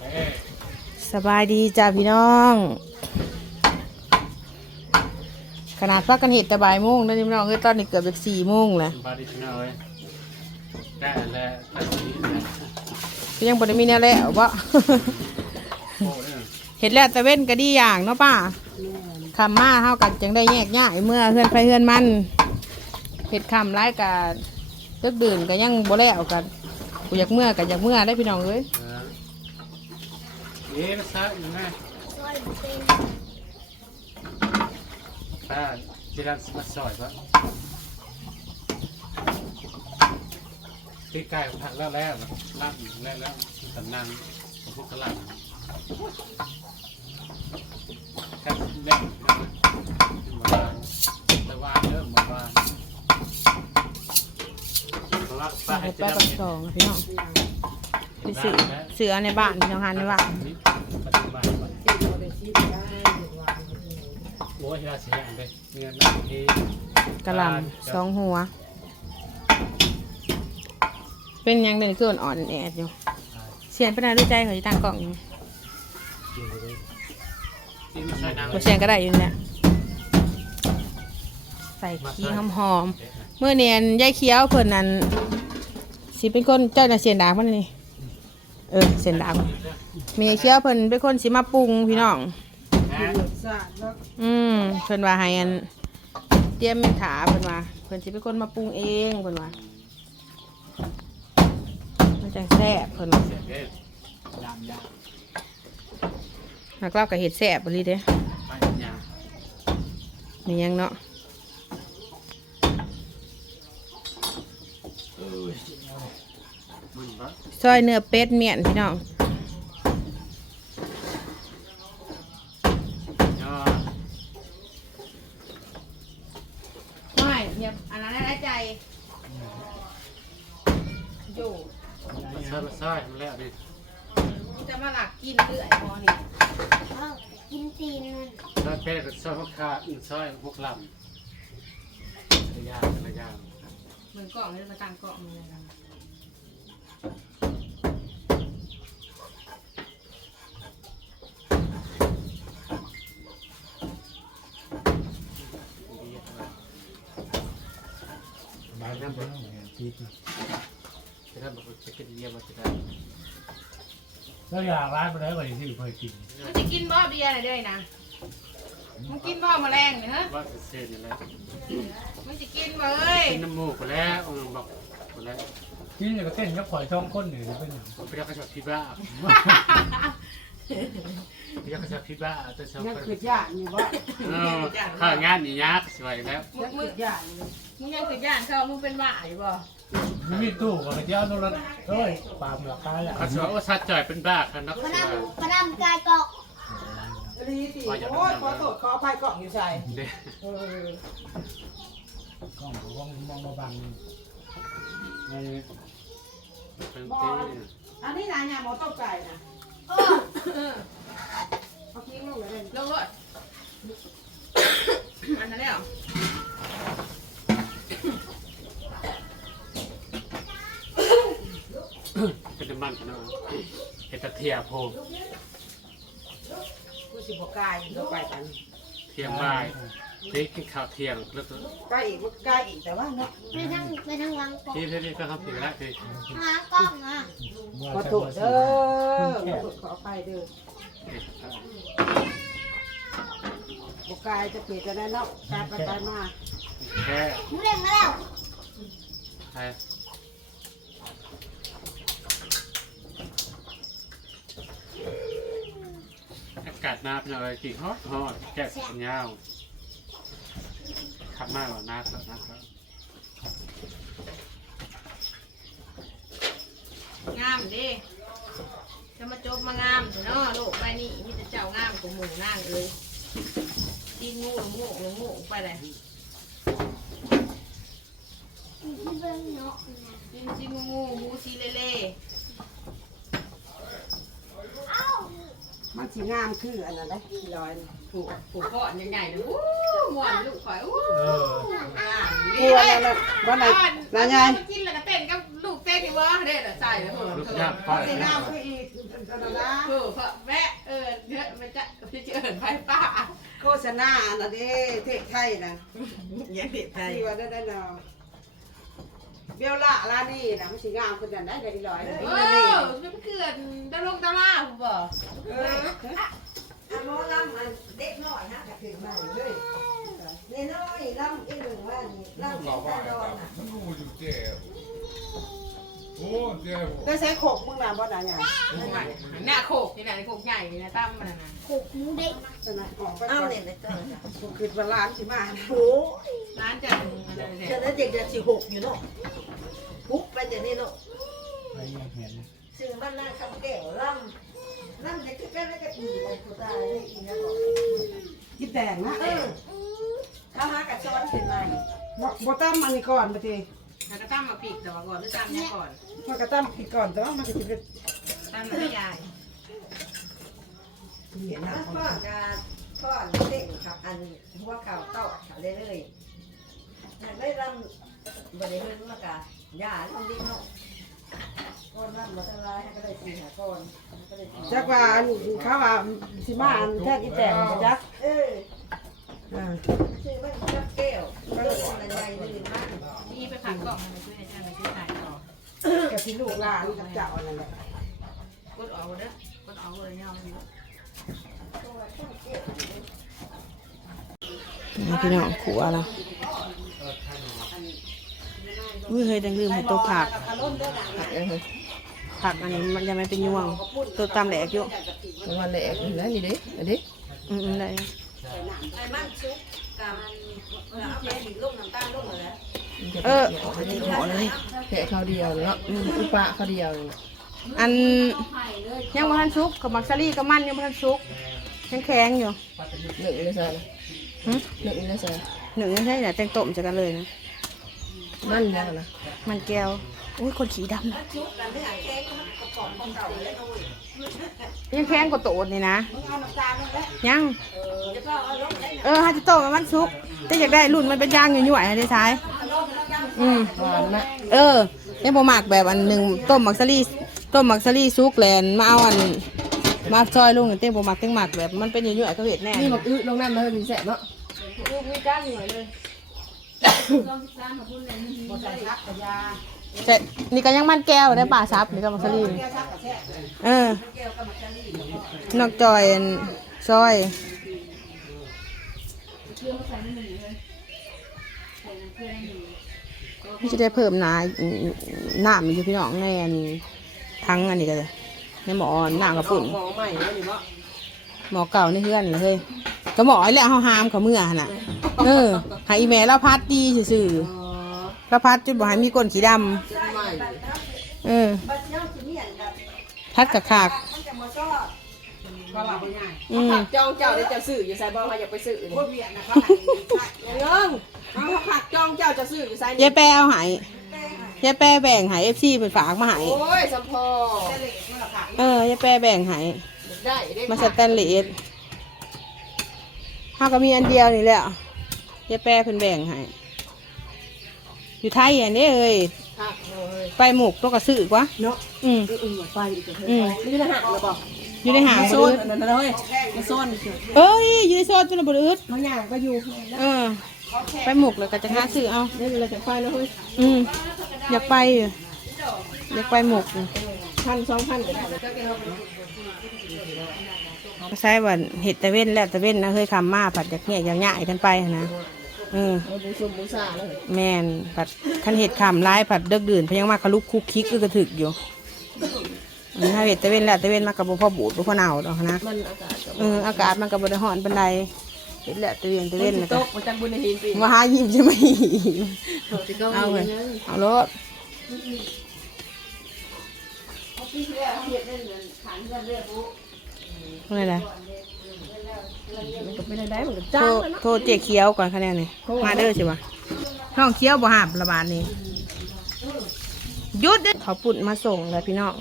เอ้ยสบายดีจ้าพี่น้อง ขนาดพักกันเห็ดแต่บ่ายโมงแล้วนี่พี่น้องเอ้ยตอนนี้เกือบจะสี่โมงแล้วบาดิชนาเว้ยได้แล้วตัดนี้นะก็ยังบ่ได้มีแนวแล้วบ่โอ้เนี่ยเห็ดแล้วแต่เว้นก็ดีอย่างเนาะป้าคำมาเฮากันจังได้แยกย้ายเมื่อเฮือนไปเฮือนมันเห็ดคำร้ายกะตึกดื่นก็ยังบ่แล้วกันกูอยากเมื่อก็อยากเมื่อได้พี่น้องเอ้ย เออเอ๊ะมาซักยังไงป้าจิรันมาซอยปะตีไก่ผักแล้วแล้วลาบแล้วแล้วตำนางของพวกกระหล่ำกันเล็กมาแต่ว่าเริ่มมาว่าราะว่าป้าให้เห็ดจิปลารันปั กสองพี่น้องไปซื้อเสือในบ้านพี่น้องหันในบ้านโอ้ยราศีอย่างเลยเงินนั่งที่กระหลำสองหัว เป็นยังเดินเกินอ่อนแอดอยู่เสียนเป็นอะไรด้วยใจเขาจะตั้งกล่องอยู่ที่ไม่ใช่นางตัวเสียนก็ได้อยู่เนี่ยใส่ขี้หอมหอมเมื่อเนียนยายเคี้ยวเพิ่นนั้นสิเป็นคนเจ้าหน่ะเสียนดาบมันนี่ เออเสียนดาบมียายเคี้ยวเพิ่นเป็นคนสิมาปรุงพี่น้องนะอืมเพิ่นว่าให้อันเตรียมถาเพิ่นว่าเพิ่นสิเป็นคนมาปรุงเองเพิ่นว่ามันจังแซ่บเพิ่นว่าเสียเด้ยามยามนักเล่ากับเห็ดแซ่บบ่ลีเด้ไปยามมีหยังเนาะ มึงปะ ซอยเนื้อเป็ดเมี่ยนพี่น้องย่อไม่เงียบอันนั้นได้ใจอยู่มาเชิญมาซ้อยมาแล้วดิจะมาหลักกินเรื่อยพอนี่อ้าวกินตีนมันซ้อยเป็ดซ้อยพวกขาอื่นซ้อยพวกลำระยะระยะเหมือนกล่องเลยมาตั้งกล่องเลยนะ บายน้ำบนจะทำแบบจะกินเยี่ยมจะได้แล้วอยากร้านไปแล้ววันที่เคยกินมันจะกินบ่เบียร์อะไรด้วยนะมันกินบ่แมลงเนี่ยฮะว่าเสียนี่แหละมันจะกินบ่เอ้ยกินน้ำมูกไปแล้วบอกไปแล้ว กินก็เต้นก็ข่อยช่องคนหนึ่งเป็นอย่างพี่ยักษ์ชอบพี่บ้าพี่ยักษ์ชอบพี่บ้าแต่ชอบยังคือยานอยู่บ่เออข้างานนี่ยักสวยแล้วมึยังคือยานอยู่มึงยังติดย่านเขามึงเป็นบ้าอยู่บ่มีตู้ก็เจ้าโน่นเอ้ยปามหลักตายอะเขาสวยว่าชัดจ่อยเป็นบ้าครับนักพระสวยดำพระดำกายกาะรีสิโอ้ยขอโทษขออภัยกล่องอยู่ใส่เด้เออกล้องมองมองมาบังเป็ นบอตีกอันนี้นะเนี่ยหมอต้มไก่นะเออเอาทิ้งลงเลยลงรถอันนั้นแล้วเป็นน้ำมันนะเห็ดเทียโพกูสิบ่กายก็ไปกันเทียมบ่าย เด็กกินข้าวเที่ยงแล้วก็กายอีกมันกายอีกแต่ว่าเนาะไปทางไปทางวังเกาะที่ที่ก็ทำผิดแล้วคือหากล้องอะขอโทษเด้อขอโทษขออภัยเด้อบ่กายจะเปลี่ยนจะได้เนาะกายไปกายมาแค่หนูเล่นมาแล้วใช่อากาศหนาวเป็นอะไรกี่ฮอตฮอตแก่สัญญา ขับมากกว่านาครับนะครับงามเด้จะมาจบมางามเถอะเนาะโลกใบนี้มีแต่เจ้างามกว่าหมูนางเอ้ยกินงูหลงงูหลงงูไปเลยที่เบิ้งเนาะกินซีงูงูงูซีเล่เล่ เอ้า มันสิงามคืออันนั้นได้ลอยผูกผูกก้อนใหญ่ๆเลยอู้ม่วนลูกข่อยอู้เอองามกลัวนั่นน่ะบ่ไหนนายายกินแล้วก็เต้นกับลูกเต้นที่ว่าเด้อใส่แล้วลูกยากก้อยสิงามคืออีกตอนนั้นนะเออพระแม่เออเยอะไม่จะพี่เอิญไฟป้าโฆษณาน่ะเด้เทศไทยนะยังเด็ดไทยที่ว่าได้ได้เนาะ เบลล่าลานี่นะมันสิงามขึ้นนั่นได้ได้ร้อยเลยโอ้จะไปเกิดดารงดาราผมบอกเอออันโน้ลำมันเด็กน้อยฮะกระถึงมาเลยนี่น้อยลำอีหนึ่งว่านี่ลำเราที่ว่าตาดอนน่ะมันงูอยู่เจ็บโอ้เจ็บได้ใช้โขกมึงน่ะบ่ได้หยังเนี่ยโขกนี่แหละโขกใหญ่นี่นะตั้มมันนะขุกหมูเด็กใช่ไหมออกไปเอาก่อนเนี่ยเลยจ้ะผมคิดว่าร้านสิมาโอ้ยร้านจะอะไรเนี่ยจะได้เด็กจะสิหกอยู่เนาะปุ๊บ ไปเดี๋ยวนี้เนาะไปยังเห็นซึ่งบ้านนางคำแก้วล่ำล่ำจะคือกันแล้วก็อีอะไรกูตายได้อีนะบอกกินแต่งนะเออเขาหากระซ้อนเป็นไงบ่บ่ตั้มอันนี้ก่อนบ่ทีแล้วก็ตั้มมาปีกแต่ว่าก่อนหรือตั้มเนี่ยก่อนมันก็ตั้มอีกก่อนแต่ว่ามันก็สิเป็นตั้มมันไม่ใหญ่เห็นถ้านะพ่อการพ่อเด็กครับอันหัวเข่าเต้าเรื่อยๆ อยากได้ล่ำบริเวณมากะยาทำดีเนาะก้อนล่ำมาทั้งรายให้ก็ได้สี่หาก้อนก็ได้สี่จักว่าอันเขาว่าสิมาอันแท้อีแต่งบ่จักเอออ่าชื่อมันจับแก้วก็เลยอะไรใหญ่เลยมันนี่ไปผักกล่องมาช่วยอาจารย์มาช่วยถ่ายต่อกับสิลูกหลานกับเจ้านั่นแหละกดออกเด้อกดออกเลยเนี่ยมันพี่น้องขัวละ อุ้ยเฮ้ยดังลืมให้ตัวผักผักอันนี้มันยังไม่เป็นยวงตัวตำแหลกอยู่วันแรกนี่นะนี่เด้อันนี้อืมๆได้ไอ้มันซุกกับเอาแค่ดิลูกน้ำตาลลูกเลยเอออันนี้หอเลยแค่ข้าวเดียวเนาะอืมอุปะข้าวเดียวอันยังบ่ทันซุกกับมักซารี่กับมันยังบ่ทันซุกยังแข็งอยู่หนึ่งเลยซะนะหึหนึ่งเลยซะหนึ่งยังใช่เนี่ยแต่งต้มจากกันเลยนะ นั่นแล้วนะมันแก้วอุ้ยคนขี้ดำนะซุกกันไม่หายแค่มันกระป๋องของเก่าเลยนะเว้ยยังแข็งกว่าโตดนี่นะมึงเอาน้ำตาลลงแล้วยังเดี๋ยวพ่อเอาลงได้เออฮาจิโตะกับมันซุกแต่อยากได้รุ่นมันเป็นย่างอยู่ๆในท้ายอืมหวานนะเออยังบ่หมักแบบอันหนึ่งต้มมักซารี่ต้มมักซารี่ซุกแลนมาเอาอันมาซอยลุงเต้บ่หมักเต้งหมักแบบมันเป็นอยู่ๆก็เห็ดแน่นี่หมกอึลงน้ำเลยมีแสบเนาะ บ่ใส่ชักกับยาแต่นี่ก็ยังมันแก้วได้ป่าซับนี่ก็มักซารี่เกลือชักกับแท้เลยเออนอกจอยอันซอยนี่จะได้เพิ่มหนาน้ำอยู่พี่น้องในอันทั้งอันนี้ก็เลยในหมอน้ำกระปุ่นหมอใหม่นี่เนาะหมอเก่าในเพื่อนเลย ก็หมอไอ้แหละเขาหามเขาเมื่อหั่นน่ะเออใหาอีแม่เราพัดดีซื่อๆเราพัดจุดบ่ให้มีก้นสีดใหม่ำเออบัดเนาะสิมีอันกับพัดกะขากมันจะมาชอบเพราะว่าบ่ง่ายอืมจองเจ้าได้จะซื้ออยู่ไซบ่มาอยากไปซื้อนี่คนเวียดนะเขาเงิงเอาผักจองเจ้าจะซื้ออยู่ไซยายแปรเอาใหายยายแปรแบ่งใหายเอฟซีเป็นฝากมาใหายโอ้ยสัมพอเออยายแปรแบ่งใหายได้ได้มาสแตนเลส เฮาก็มีอันเดียวนี่แหละยายแปรเพิ่นแบ่งใหายอยู่ไทยอันนี้เอ้ยผักเลยไปหมกต้องกระซื้อกว่าเนาะอืมเออเออไปอีกเถอะอืมนี่จะหักหรือเปล่าอยู่ในหางโซบ่นอึดอันนั้นนะเฮ้ยมาโซนเฉยเอ้ยอยู่ในโซนตัวบ่อึดบางอย่างก็อยู่เออไปหมกเลยก็จะหาซื้อเอานี่เราจะไปแล้วเฮ้ยอืมอยากไป อยู่อยากไปหมกอยู่พันสองพันก็ได้ ใช้ว่าเห็ดตะเว้นแล้วตะเว้นนะเคยคำมาผัดจากเนี่ยยาวๆกันไปนะเออแมนผัดคันเห็ดคำร้ายผัดเดึกดื่นเพยังมากคลุกคุกคิกก็กระถึกอยู่อันนี้ถ้าเห็ดตะเว้นแล้วตะเว้นมากกับพ่อบูดพ่อเนาดอกนะเอออากาศมันกับบริหารบันไดเห็ดแล้วตะเวนตะเว้นตแล้วก็กมาจากบุญหินปีว่าหายิ้มใช่ไหมเอาเอาเลเลยยเอารถอะไรนะมันก็ไม่ได้ ได้มันก็โทจ้างษโทษเจ๊เคี้ยวก่อนคะแนนนี่มาเด้อสิวะน้องเคี้ยวบ่หาบระบาดนี่หยุดเด้อเขาปุ่นมาส่งเลยพี่น้อง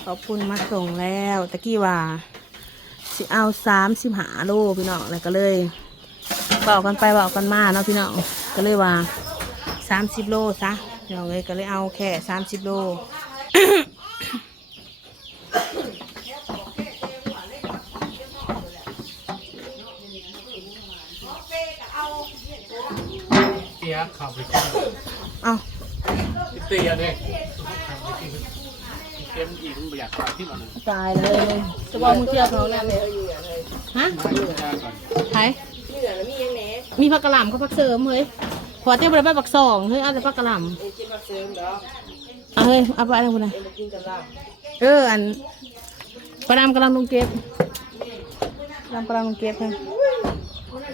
เขาปุ่นมาส่งแล้วตะกี้ว่าสิเอาสามสิบหาโลพี่น้องแล้วก็เลยเบากันไปเบากันมาเนาะพี่น้องก็เลยว่าสามสิบโลซะพี่ น้องเลยก็เลยเอาแค่สามสิบโลเตี้ยเข้าไปกินเอาเตี้ยเด้เต็มอิ่มไม่อยากขาดที่มันตายเลยจะบอกมึงเที่ยวเขาแล้วเลยเอาอยู่เลยฮะมาอยู่ได้ก่อนไผเหนื่อยแล้วมียังแหน่มีผักกะหล่ำกับผักเสริมเฮ้ย พอเตี้ยไปไปผักสองเฮ้ยเอาแต่ผักกะหล่เอ็นกินผักเสริมเด้อำเอาเฮ้ยเอาไปอะไรพวกนั้นเอ็นมากินกับลาบเอออันประดามกำลังลงเก็บประดามกำลังลงเก็บให้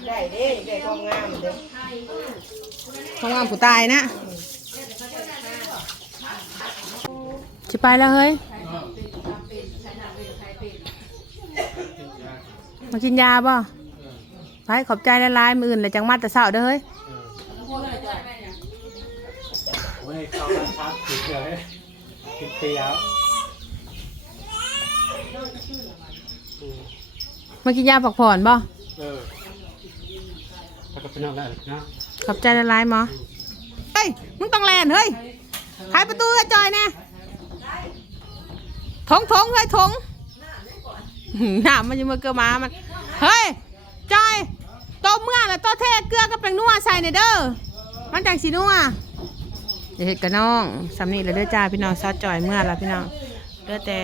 ได้เด้ได้ความงามเด้ทำงานผู้ตายนะจะไปแล้วเฮ้ยมากินยาป่ะไปขอบใจละลายมืออื่นเลยจังมาแต่เช้าเด้อเฮ้ย โอ้ย เข้าร้านชักกินเลยกินเตี้ยมากินยาพักผ่อนป่ะเออแล้วก็เป็นอะไรนะ ขอบใจละลายๆหมอเฮ้ยมึงต้องแลนเฮ้ยขายประตูให้จอยแน่ทงทงเฮ้ยทงหน้ามันจะมาเกลือหมามันเฮ้ยจอยโตเมื่อแล้วโตเทเกลือก็เป็นนัวใส่ในเด้อมันจังสีนัว เดี๋ยวเห็ดกับน้องสำนีเลยเด้อจ้าพี่น้องซอสจอยเมื่อแล้วพี่น้องเด้อแต่